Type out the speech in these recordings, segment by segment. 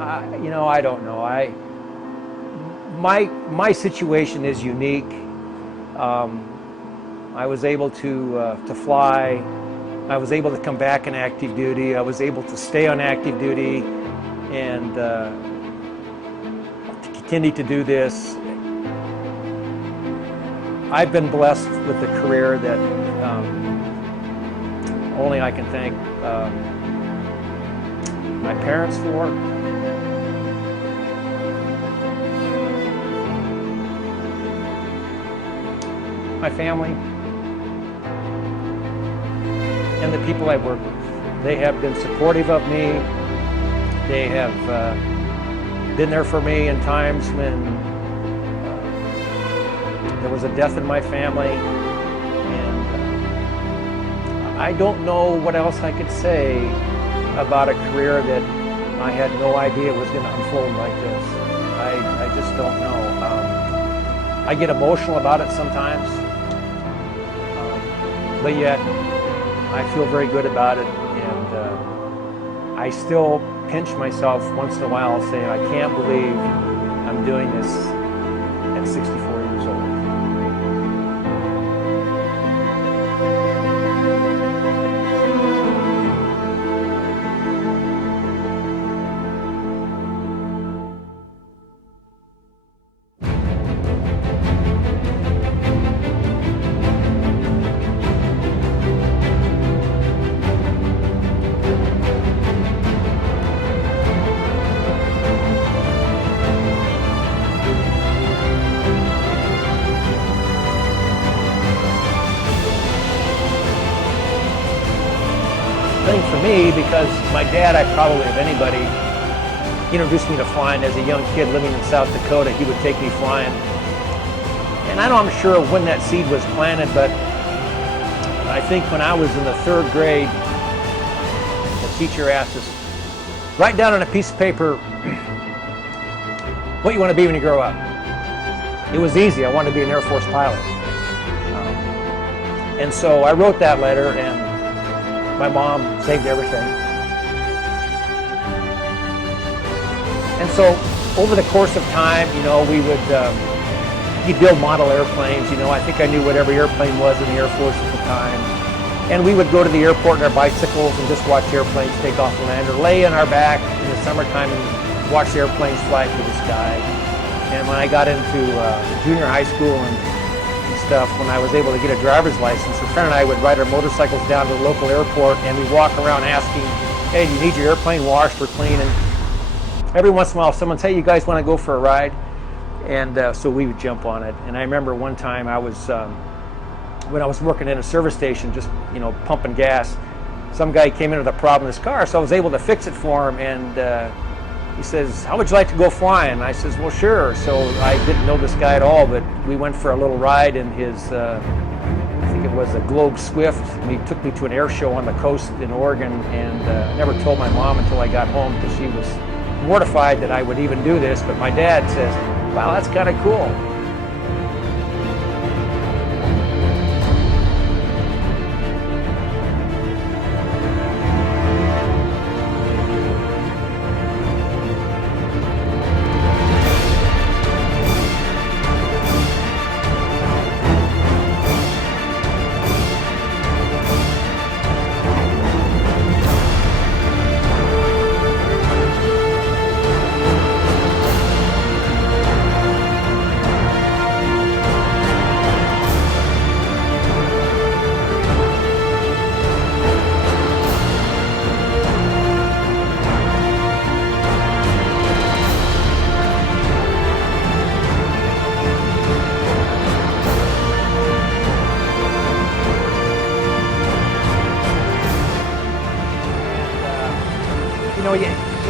I don't know. My situation is unique. I was able to fly. I was able to come back in active duty. I was able to stay on active duty and to continue to do this. I've been blessed with a career that only I can thank my parents for. My family, and the people I work with. They have been supportive of me. They have been there for me in times when there was a death in my family. And I don't know what else I could say about a career that I had no idea was going to unfold like this. I just don't know. I get emotional about it sometimes. But yet, I feel very good about it, and I still pinch myself once in a while saying, I can't believe I'm doing this at 64 years old. Thing for me, because my dad, I probably, if anybody, introduced me to flying as a young kid living in South Dakota. He would take me flying. And I'm sure when that seed was planted, but I think when I was in the 3rd grade, the teacher asked us, write down on a piece of paper what you want to be when you grow up. It was easy. I wanted to be an Air Force pilot. And so I wrote that letter, and my mom saved everything. And so over the course of time, we would he'd build model airplanes. I think I knew what every airplane was in the Air Force at the time. And we would go to the airport in our bicycles and just watch airplanes take off and land, or lay on our back in the summertime and watch the airplanes fly through the sky. And when I got into junior high school and stuff, when I was able to get a driver's license, a friend and I would ride our motorcycles down to the local airport, and we'd walk around asking, hey, do you need your airplane washed or clean? And every once in a while someone would say, hey, you guys want to go for a ride? And so we would jump on it. And I remember one time I was, when I was working in a service station, just pumping gas, some guy came in with a problem in his car, so I was able to fix it for him. And he says, how would you like to go flying? And I says, well, sure. So I didn't know this guy at all, but we went for a little ride in his, I think it was a Globe Swift. And he took me to an air show on the coast in Oregon, and I never told my mom until I got home, because she was mortified that I would even do this. But my dad says, wow, that's kind of cool.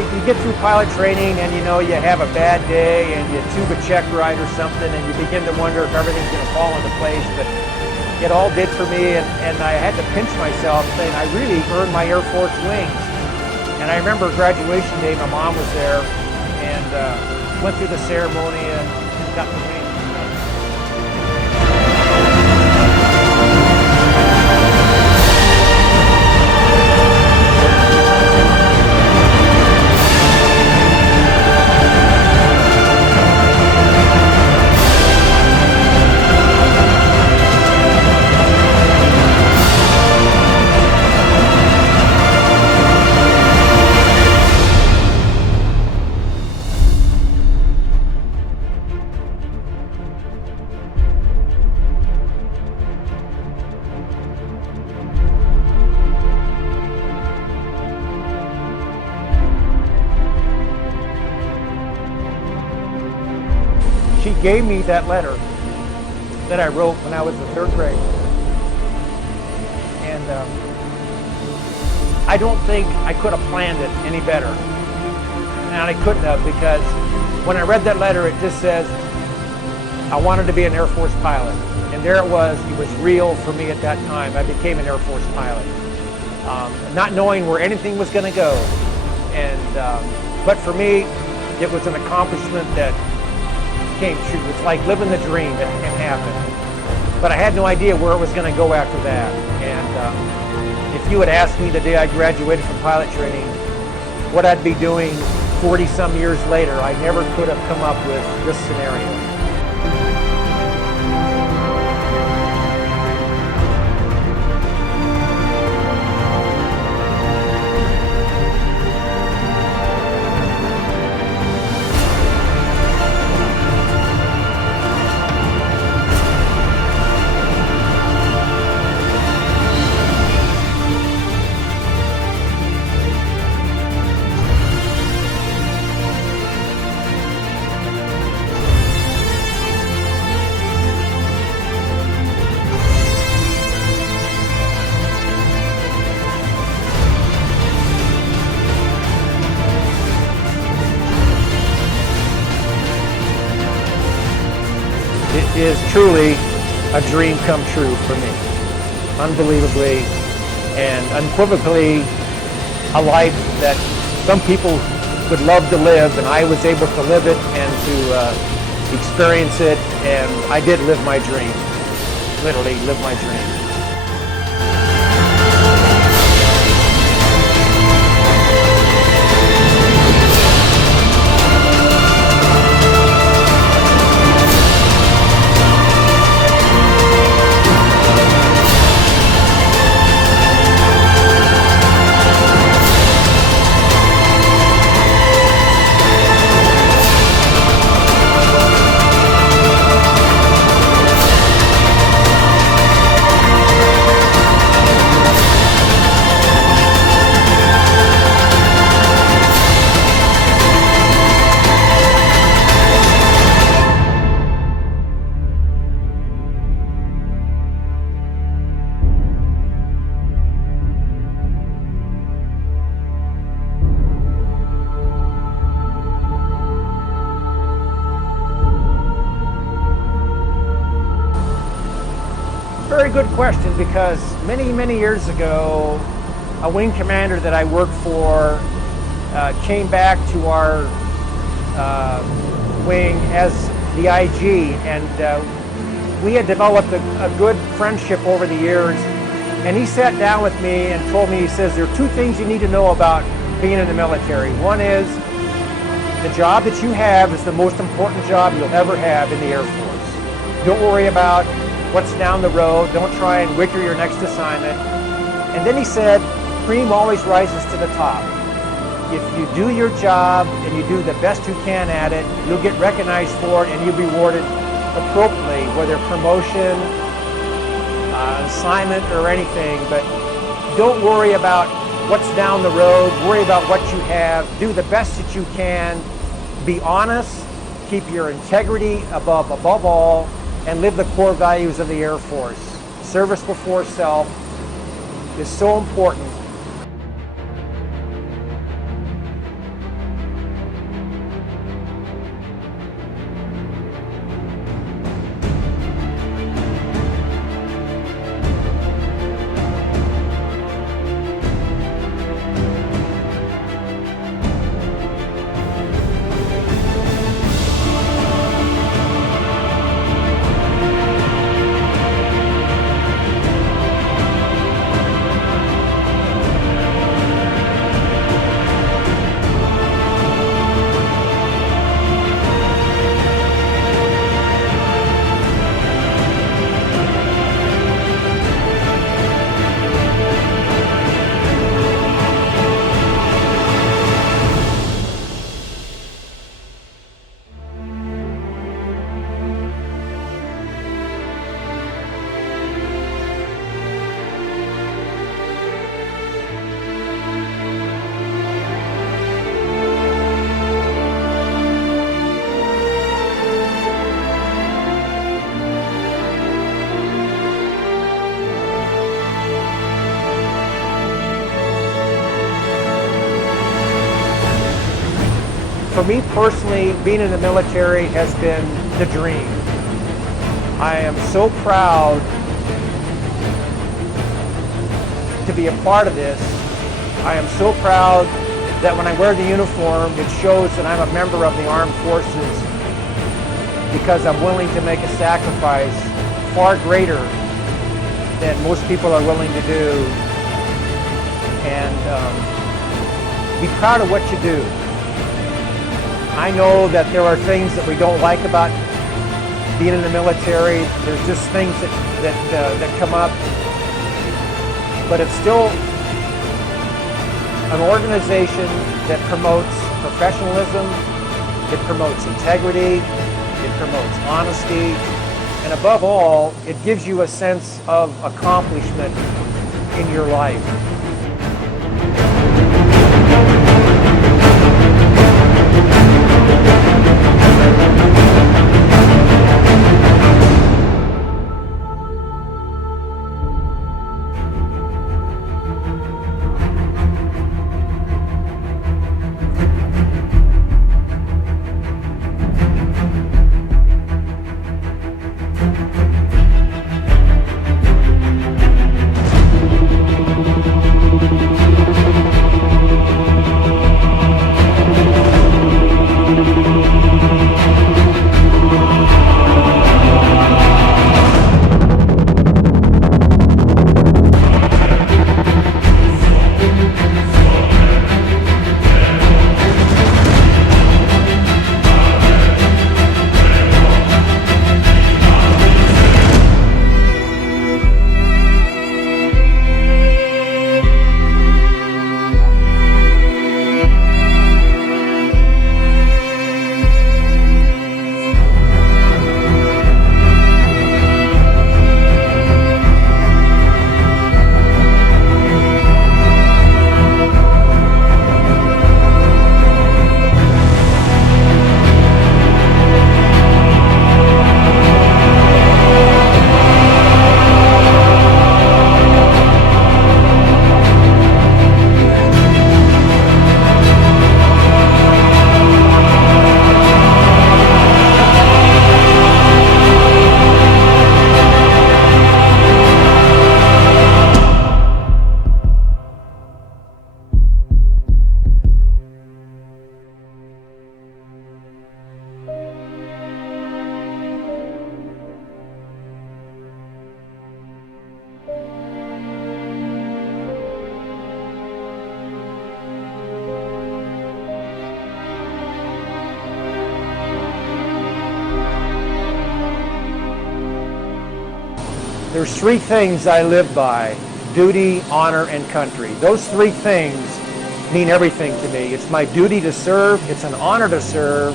You get through pilot training, and you have a bad day and you tube a check right or something, and you begin to wonder if everything's going to fall into place. But it all did for me, and I had to pinch myself saying I really earned my Air Force wings. And I remember graduation day, my mom was there, and went through the ceremony and got the wings. gave me that letter that I wrote when I was in 3rd grade. And I don't think I could have planned it any better. And I couldn't have, because when I read that letter, it just says, I wanted to be an Air Force pilot. And there it was real for me at that time. I became an Air Force pilot. Not knowing where anything was going to go. And but for me, it was an accomplishment that came true. It's like living the dream. It happened. But I had no idea where it was going to go after that. And if you had asked me the day I graduated from pilot training what I'd be doing 40-some years later, I never could have come up with this scenario. It is truly a dream come true for me. Unbelievably and unequivocally a life that some people would love to live, and I was able to live it and to experience it, and I did live my dream. Literally live my dream. Very good question, because many years ago, a wing commander that I worked for came back to our wing as the IG, and we had developed a good friendship over the years. And he sat down with me and told me, he says, there are two things you need to know about being in the military. One is the job that you have is the most important job you'll ever have in the Air Force. Don't worry about what's down the road. Don't try and wicker your next assignment. And then he said, cream always rises to the top. If you do your job and you do the best you can at it, you'll get recognized for it and you'll be rewarded appropriately, whether promotion, assignment, or anything. But don't worry about what's down the road. Worry about what you have. Do the best that you can. Be honest. Keep your integrity above all. And live the core values of the Air Force. Service before self is so important. for me personally, being in the military has been the dream. I am so proud to be a part of this. I am so proud that when I wear the uniform, it shows that I'm a member of the armed forces because I'm willing to make a sacrifice far greater than most people are willing to do, and be proud of what you do. I know that there are things that we don't like about being in the military. There's just things that come up, but it's still an organization that promotes professionalism, it promotes integrity, it promotes honesty, and above all, it gives you a sense of accomplishment in your life. There's three things I live by: duty, honor, and country. Those three things mean everything to me. It's my duty to serve, it's an honor to serve,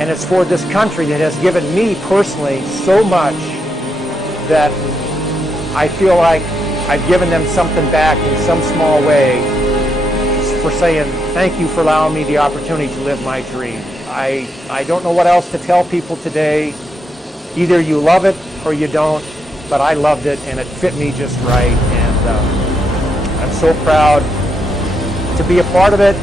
and it's for this country that has given me personally so much that I feel like I've given them something back in some small way for saying thank you for allowing me the opportunity to live my dream. I don't know what else to tell people today. Either you love it or you don't, but I loved it and it fit me just right, and I'm so proud to be a part of it.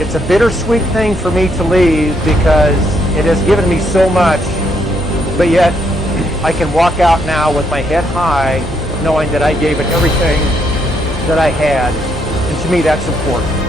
It's a bittersweet thing for me to leave because it has given me so much, but yet I can walk out now with my head high knowing that I gave it everything that I had, and to me that's important.